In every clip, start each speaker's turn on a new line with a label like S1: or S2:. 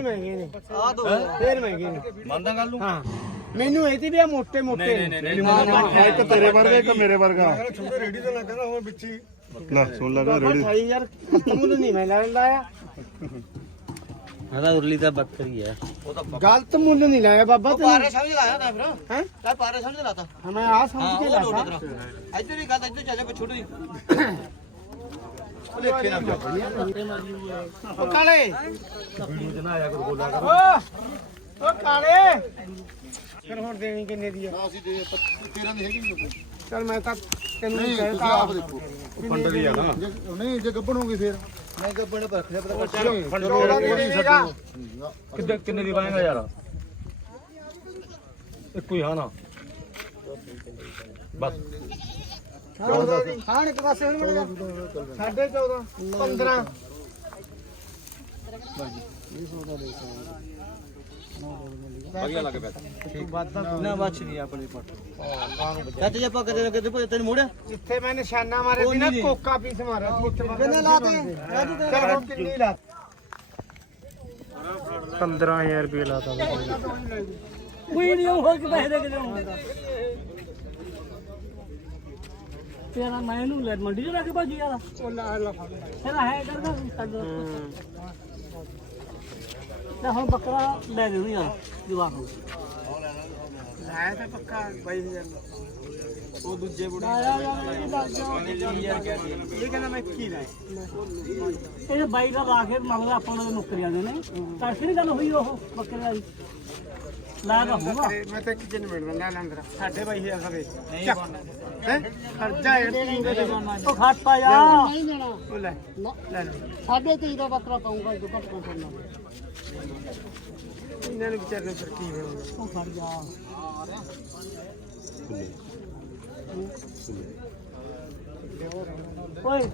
S1: ਫੇਰ ਮਹਿੰਗੇ ਨੇ ਆ ਦੋ ਫੇਰ ਮਹਿੰਗੇ ਨੇ ਮੰਨਦਾ ਗੱਲ ਨੂੰ ਹਾਂ ਮੈਨੂੰ ਇਹ ਤੇ ਵੀ ਆ ਮੋਟੇ ਮੋਟੇ
S2: ਇੱਕ ਤੇਰੇ ਵਰਗਾ ਇੱਕ ਮੇਰੇ ਵਰਗਾ
S3: ਛੋਟੇ ਰੇੜੀ ਤੇ ਲੱਗਦਾ ਹੁਣ ਵਿੱਚੀ
S2: ਲੈ ਸੁਣ ਲੈ ਰੇੜੀ
S1: ਭਾਈ ਯਾਰ ਮੁੱਲ ਨਹੀਂ ਮੈਂ ਲੈਂਦਾ ਆ
S4: ਆਦਾ ਉਰਲੀ ਤਾਂ ਬੱਕਰੀ ਹੈ
S1: ਗਲਤ ਮੁੱਲ ਨਹੀਂ ਲਾਇਆ ਬਾਬਾ ਤੈਨੂੰ
S4: ਪਾਰੇ ਸਮਝ ਲਾਇਆ ਤਾਂ ਫਿਰ
S1: ਹੈ
S4: ਲੈ ਪਾਰੇ ਸਮਝ ਲਾਤਾ
S1: ਮੈਂ ਆ ਸਮਝ ਕੇ ਲਾਇਆ
S4: ਇੱਧਰ ਹੀ ਗੱਲ ਇੱਧਰ ਚੱਲੇ ਛੋਟੂ ਦੀ
S1: ਦੇਖੇ ਨਾ ਉਹ ਕਾਲੇ ਵੀਡੀਓ ਚ ਨਾ ਆਇਆ ਕੋਈ ਬੋਲਿਆ ਕਰ ਉਹ ਕਾਲੇ ਫਿਰ ਹੁਣ ਦੇਣੀ ਕਿੰਨੇ ਦੀ ਆ
S2: ਅਸੀਂ ਦੇ 13 ਦੀ ਹੈਗੀ
S1: ਚਲ ਮੈਂ ਤਾਂ ਤੈਨੂੰ ਕਹਿਤਾ
S2: ਆਪ ਦੇਖੋ
S3: ਪੰਡ ਦੀ ਆ ਨਾ
S2: ਨਹੀਂ ਜੇ ਗੱਬਣ ਹੋ ਗਈ ਫੇਰ
S4: ਮੈਂ ਗੱਬਣ ਪਰ ਰੱਖਿਆ ਪਤਾ
S1: ਚਲੋ
S3: ਕਿੱਦਾਂ ਕਿੰਨੇ ਦੀ ਪਾਏਗਾ ਯਾਰ ਇੱਕੋ ਹੀ ਹਾਂ ਨਾ ਬਸ
S1: ਹਾਂ ਇੱਕ ਪਾਸੇ ਹੋਈ ਮਿਲ ਗਿਆ 14.5 15
S3: ਵਧੀਆ ਲੱਗ ਪਿਆ
S4: ਨਾ ਬੱਚ ਨਹੀਂ ਆਪਣੇ ਪੱਟ ਚਾਚਾ ਜੀ ਆਪਾਂ ਕਦੇ ਕਦੇ ਤੈਨੂੰ ਮੋੜਿਆ
S1: ਜਿੱਥੇ ਮੈਂ ਨਿਸ਼ਾਨਾ ਮਾਰਿਆ ਸੀ ਨਾ ਕੋਕਾ ਪੀਸ ਮਾਰਿਆ ਸੀ ਉੱਥੇ ਕਿੰਨੇ ਲਾਤੇ ਰਾਜੂ ਚਲ ਹੁਣ ਕਿੰਨੀ ਲਾ 15000 ਰੁਪਏ ਲਾਤਾ
S5: ਕੋਈ ਨਹੀਂ ਹੋਰ ਕਿ ਪੈਸੇ ਦੇ ਕੇ ਜਾਊਂਗਾ ਤੇਰਾ ਮੈਂ ਇਹਨੂੰ ਲੈ ਮੰਡੀ ਚ ਲੈ ਕੇ ਭਾਜੀ ਯਾਰ
S1: ਉਹ ਲਾ
S5: ਫਿਰ ਹੈ ਕਰਦਾ ਸਾਡਾ ਲੈ ਹੁਣ ਬੱਕਰਾ ਲੈ ਦੇ ਯਾਰ ਜਵਾਬ ਨੂੰ
S1: ਲਾਇਆ ਤਾਂ ਪੱਕਾ 22000 ਉਹ ਦੂਜੇ ਬੁੜੇ ਇਹ ਕਹਿੰਦਾ ਮੈਂ ਕੀ ਲਾਇਆ
S5: ਇਹ ਬਾਈ ਦਾ ਲਾ ਕੇ ਮੰਗਦਾ ਆਪਾਂ ਨੂੰ ਨੌਕਰੀਆਂ ਦੇ ਨੇ ਕਰਕੇ ਨਹੀਂ ਗੱਲ ਹੋਈ ਉਹ ਬੱਕਰੇ ਵਾਲੀ ਲਾ ਦਾ ਹੋਊਗਾ
S1: ਮੈਂ ਤਾਂ ਕਿਤੇ ਨਹੀਂ ਮਿਲਦਾ ਲੈ ਅੰਦਰ 22000 ਦਾ ਦੇ ਹੈ ਖਰਚਾ
S5: ਉਹ ਖਾਤਾ ਯਾਰ
S1: ਨਹੀਂ ਦੇਣਾ ਉਹ ਲੈ ਲੈ
S5: 23.5 ਦਾ ਬੱਕਰਾ ਪਾਉਂਗਾ ਜੋ ਘੱਟ ਕਰਨਾ
S1: ਇਹਨਾਂ ਨੂੰ ਵਿਚਾਰ ਨੂੰ ਫਿਰ ਕੀ ਹੋਊਗਾ
S5: ਉਹ ਫੜ ਜਾ ਓਏ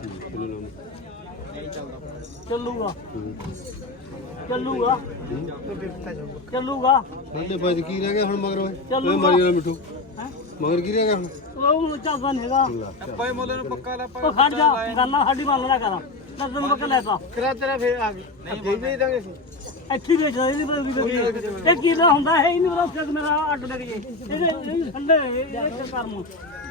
S5: ਚੱਲੂਗਾ ਚੱਲੂਗਾ
S1: ਉਹ ਬਿਫਤਾ ਜਾਊਗਾ
S5: ਚੱਲੂਗਾ
S2: ਸਾਡੇ ਬਾਅਦ ਕੀ ਰਹਿ ਗਿਆ ਹੁਣ ਮਗਰ ਓਏ
S5: ਚੱਲੂਗਾ
S2: ਮਰੀ ਵਾਲਾ ਮਿੱਠੂ
S5: ਹੈਂ?
S2: ਮਗਰ ਕੀ ਰਹਿ ਗਿਆ ਹੁਣ
S5: ਉਹ ਚੱਲਦਾ ਨਹੀਂ ਹੈਗਾ
S1: ਬਾਈ ਮੋਲੇ ਨੂੰ ਪੱਕਾ ਲਾ
S5: ਉਹ ਖੜ ਜਾ ਗੱਲਾਂ ਸਾਡੀ ਮੰਨ ਲਿਆ ਕਰ ਲੈ ਤੈਨੂੰ ਬੱਕਾ ਲੈਤਾ
S1: ਕਰਾ ਤੇਰਾ ਫੇਰ ਆ ਗਈ ਅੱਗੇ ਦੇ ਦਾਂਗੇ ਅਸੀਂ
S5: ਇੱਥੇ ਹੀ ਵੇਚਦਾ ਇਹਦੀ ਬੜੀ ਇਹ ਕੀਲਾ ਹੁੰਦਾ ਹੈ ਹੀ ਨਹੀਂ ਉਹਦਾ ਫਿਰ ਮੇਰਾ ਅੱਡ ਲੱਗ ਜੇ ਇਹਦੇ ਠੰਡੇ ਇਹ ਕਰਮ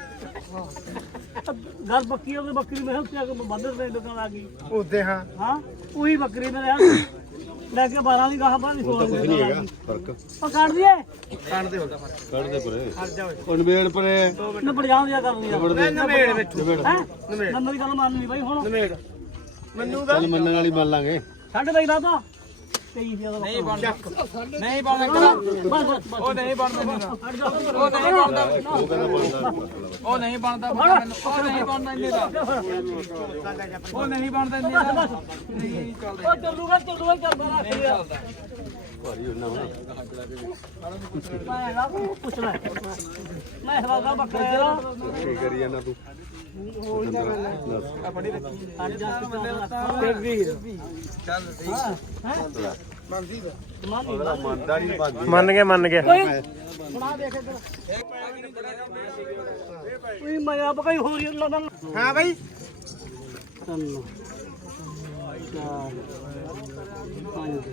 S5: ਘਰ ਬੱਕੀ ਉਹਦੇ ਬੱਕਰੀ ਮੇਰੇ ਉੱਤੇ ਆ ਕੇ ਵੱਧ ਰੁਪਏ ਦੁਕਾਨ ਆ ਗਈ
S1: ਉਹਦੇ ਹਾਂ
S5: ਹਾਂ ਉਹੀ ਬੱਕਰੀ ਮੇਰੇ ਆ ਲੈ ਕੇ 12 ਦੀ ਗਾਹ ਬਾਹਰ 16 ਦੀ ਨਹੀਂ ਹੈਗਾ
S2: ਫਰਕ
S5: ਉਹ ਕੱਢ ਦਈਏ
S1: ਕੱਢ ਦੇ ਉਹਦਾ
S2: ਕੱਢ ਦੇ ਪਰੇ
S1: ਖੜ ਜਾ ਓਏ
S2: ਹੁਣ ਵੇੜ ਪਰੇ
S5: ਨੰਬਰ ਜਾਣ ਦਿਆ ਕਰ ਲਿਆ
S1: ਨਵੇੜ ਵਿੱਚ
S5: ਹੈ ਨੰਬਰ ਦੀ ਗੱਲ ਮੰਨ ਲਈ ਬਾਈ ਹੁਣ
S1: ਨਵੇੜ ਮੈਨੂੰ ਦਾ
S2: ਚੱਲ ਮੰਨਣ ਵਾਲੀ ਮੰਨ ਲਾਂਗੇ
S5: ਸਾਡੇ ਬਾਈ ਦਾ ਤਾਂ 23 ਦਾ ਨਹੀਂ
S1: ਬਣਦਾ
S5: ਨਹੀਂ ਬਣਦਾ ਬਸ
S1: ਉਹ ਨਹੀਂ ਬਣਦਾ
S5: ਉਹ ਨਹੀਂ ਬਣਦਾ
S1: ਉਹ ਨਹੀਂ ਬਣਦਾ ਉਹ ਨਹੀਂ ਬਣਦਾ ਇੰਨੇ ਦਾ ਉਹ ਨਹੀਂ ਬਣਦਾ ਇੰਨੇ ਦਾ ਨਹੀਂ ਚੱਲਦਾ
S5: ਉਹ ਚੱਲੂਗਾ ਚੱਲਦਾ ਰੱਖ
S2: ਭਾਰੀ ਉਹਨਾਂ ਹੁਣ
S5: ਮੈਂ ਨਾ ਪੁੱਛ ਲੈ ਮੈਂ ਹਵਾਗਾ ਬੱਕਰਾ
S2: ਕੀ ਕਰੀ ਜਾਂਦਾ ਤੂੰ
S1: ਉਹੀ ਤਾਂ ਗੱਲ ਹੈ ਆਪਣੀ ਰੱਖੀ
S5: ਫਿਰ ਵੀ
S1: ਚੱਲ ਸਹੀ
S5: ਮੰਨਦੀ
S2: ਮੰਨਦਾ ਨਹੀਂ ਬੰਦੀ
S1: ਮੰਨ ਗਿਆ
S5: ਸੁਣਾ ਦੇਖ ਇੱਧਰ ਕੋਈ ਮਾਇਆ ਬਕਾਈ ਹੋ ਰਹੀ ਅੱਲਾ ਦਾ
S1: ਹਾਂ ਬਾਈ
S5: 3 4 5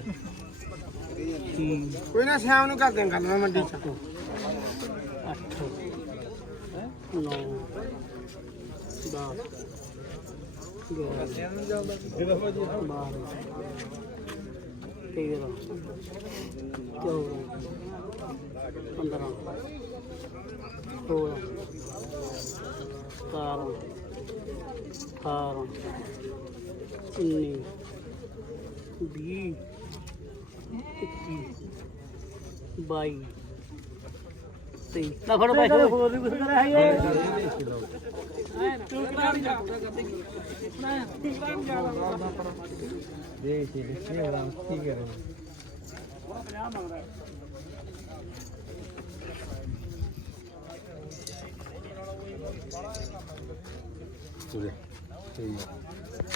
S1: ਕੋਈ ਨਾ ਸ਼ਾਮ ਨੂੰ ਕਰ ਦੇ ਗੱਲ ਮੈਂ ਮੰਡੀ ਚ
S5: 8 9 10 13 14 15 16 17 18 19 20 22 23 ਨਾ ਫੜੋ ਪੈਸੇ ਹੋਰ ਵੀ ਕੁਝ ਕਰਿਆ ਹੈ ਤੂੰ ਕਿਹੜਾ ਨਹੀਂ ਜਾ
S1: ਦੇਖ ਇਹ ਵਾਲਾ ਕੀ ਕਰ ਰਿਹਾ
S2: ਤੁਰੇ ਸਹੀ